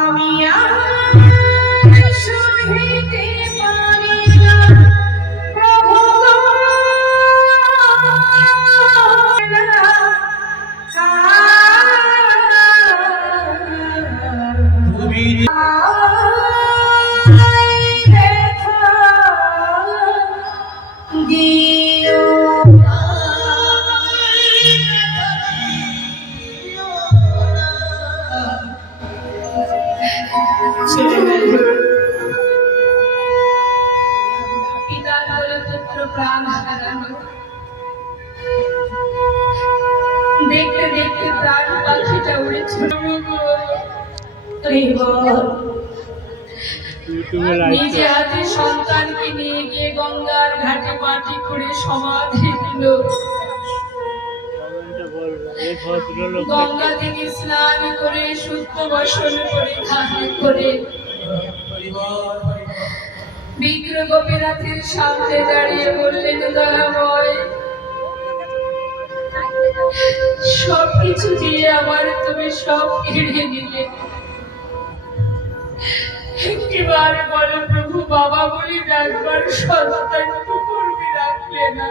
আমি সহিতে পারি না প্রভু পিতার বলে পুত্র প্রাণ হারানো, দেখতে দেখতে প্রাণ পাখিটা উড়ে নিজে হাতে সন্তানকে নিয়ে গিয়ে গঙ্গার ঘাটে মাটি করে সমাধি দিল। গঙ্গা থেকে স্নান করে শুদ্ধ বসন করে ধারণ করে বিগ্রহ গোপীনাথের সামনে দাঁড়িয়ে বললেন, দয়াময়, সবকিছু দিয়ে আমার তুমি সব কেড়ে নিলে, একটিবার বলো প্রভু, বাবা বলি ডাকবার সন্তান তো করবি রাখলে না।